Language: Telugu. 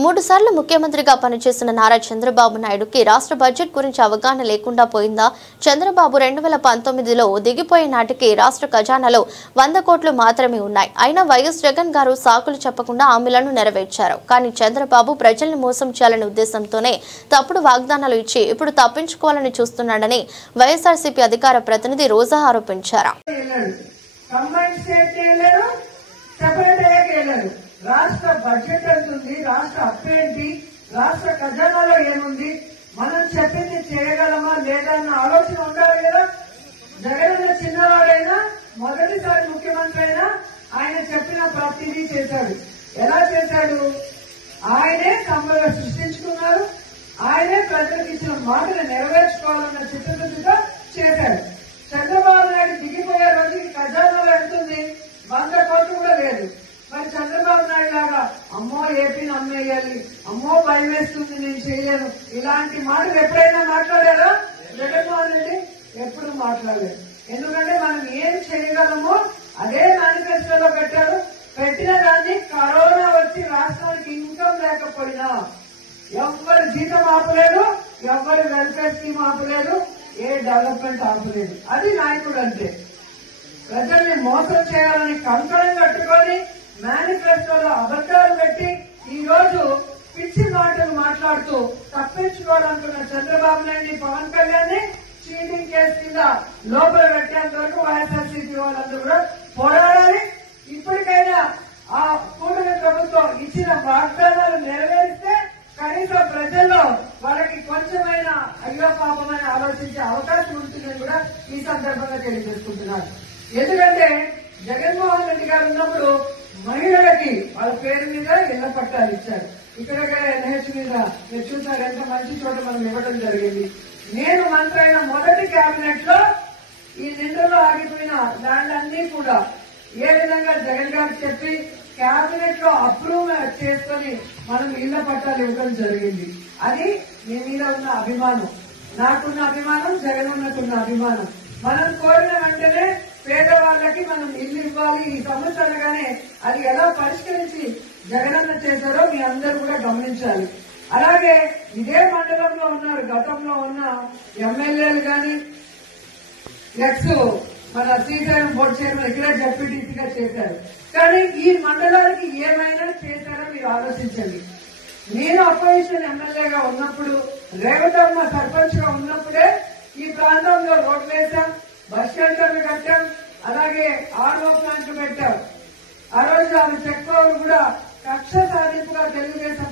3 సార్లు ముఖ్యమంత్రిగా పనిచేసిన నారా చంద్రబాబు నాయుడుకి రాష్ట్ర బడ్జెట్ గురించి అవగాహన లేకుండా పోయిందా? చంద్రబాబు 2019లో దిగిపోయే నాటికి రాష్ట్ర ఖజానాలో 100 కోట్లు మాత్రమే ఉన్నాయి. అయినా వైఎస్ జగన్ గారు సాకులు చెప్పకుండా హామీలను నెరవేర్చారు. కానీ చంద్రబాబు ప్రజల్ని మోసం చేయాలనే ఉద్దేశంతోనే తప్పుడు వాగ్దానాలు ఇచ్చి ఇప్పుడు తప్పించుకోవాలని చూస్తున్నాడని వైఎస్ఆర్సీపీ అధికార ప్రతినిధి రోజా ఆరోపించారు. రాష్ట్ర బడ్జెట్ ఎంతుంది, రాష్ట్ర అప్పేంటి, రాష్ట్ర ఖజానాలో ఏముంది, మనం చెప్పింది చేయగలమా లేదా అన్న ఆలోచన ఉండాలి కదా. జగన్ చిన్నవాడైనా మొదటిసారి ముఖ్యమంత్రి అయినా ఆయన చెప్పిన ప్రతిదీ చేశాడు. ఎలా చేశాడు? ఆయనే సంపద సృష్టించుకున్నారు, ఆయనే ప్రజలకు ఇచ్చిన మాటలు నెరవేర్చుకోవాలన్న చిత్తశుద్ధిగా చేశాడు. చంద్రబాబు నాయుడు దిగిపోయే రోజుకి ఖజానాలో ఎంతుంది? 100 కోట్లు కూడా లేదు. మరి చంద్రబాబు నాయుడు లాగా అమ్మో ఏపీని అమ్మేయాలి, అమ్మో భయం వేస్తుంది, నేను చేయలేను, ఇలాంటి మాటలు ఎప్పుడైనా మాట్లాడారా? జగన్మోహన్ రెడ్డి ఎప్పుడు మాట్లాడలేదు. ఎందుకంటే మనం ఏం చేయగలమో అదే మేనిఫెస్టోలో పెట్టారు. పెట్టిన దాన్ని కరోనా వచ్చి రాష్ట్రానికి ఇన్కమ్ లేకపోయినా ఎవ్వరు జీతం ఆపలేదు, ఎవ్వరు వెల్ఫేర్ స్కీమ్ ఆపలేదు, ఏ డెవలప్మెంట్ ఆపలేదు. అది నాయకుడు అంటే. ప్రజల్ని మోసం చేయాలని కంకణం కట్టుకొని మేనిఫెస్టోలో అబద్దాలు పెట్టి ఈ రోజు పిచ్చి మాటలు మాట్లాడుతూ తప్పించుకోవాలనుకున్న చంద్రబాబు నాయుడిని, పవన్ కళ్యాణ్ ని చీటింగ్ కేసు కింద లోపల పెట్టేంత వరకు వైఎస్ఆర్సీపీ వాళ్ళందరూ కూడా పోరాడాలి. ఇప్పటికైనా ఆ కూటమి ప్రభుత్వం ఇచ్చిన వాగ్దానాలు నెరవేరిస్తే కనీసం ప్రజల్లో వాళ్ళకి కొంచెమైనా అయ్యో పాపమని ఆలోచించే అవకాశం ఉంటుందని కూడా ఈ సందర్భంగా తెలియజేసుకుంటున్నారు. ఎందుకంటే జగన్మోహన్ రెడ్డి గారు ఉన్నప్పుడు మహిళలకి వాళ్ళ పేరు మీద ఇళ్ల పట్టాలు ఇచ్చారు. ఇక్కడ ఎన్హెచ్ మీద మీరు చూసారు, ఎంత మంచి చోట మనం ఇవ్వడం జరిగింది. నేను మంత్రి అయిన మొదటి కేబినెట్ లో ఈ నిండులో ఆగిపోయిన ల్యాండ్ అన్ని కూడా ఏ విధంగా జగన్ గారు చెప్పి కేబినెట్ లో అప్రూవ్ చేసుకుని మనం ఇళ్ల పట్టాలు ఇవ్వడం జరిగింది. అది మీ మీద ఉన్న అభిమానం, నాకున్న అభిమానం, జగన్ ఉన్నకున్న అభిమానం. మనం కోరిన వెంటనే పేదవాళ్ళకి మనం ఇల్లు ఇవ్వాలి ఈ సమస్య అనగానే అది ఎలా పరిష్కరించి జగనన్న చేశారో మీ అందరూ కూడా గమనించాలి. అలాగే ఇదే మండలంలో ఉన్నారు, గతంలో ఉన్న ఎమ్మెల్యేలు కానీ నెక్స్ట్ మన శ్రీశైలం బోర్డు చైర్మన్ ఇక్కడే జడ్పీటీసీగా చేశారు. కానీ ఈ మండలానికి ఏమైనా చేశారో మీరు ఆలోచించండి. నేను అపోజిషన్ ఎమ్మెల్యేగా ఉన్నప్పుడు, రేవతమ్మ సర్పంచ్ గా ఉన్నప్పుడే ఈ ప్రాంతంలో రోడ్లు వేశాం, బస్ షెల్టర్లు కట్టాం, అలాగే ఆర్ఓ ప్లాంట్లు పెట్టాం. ఆ రోజు ఆమె చెక్కోవరు కూడా కక్ష సాధింపుగా తెలుగుదేశం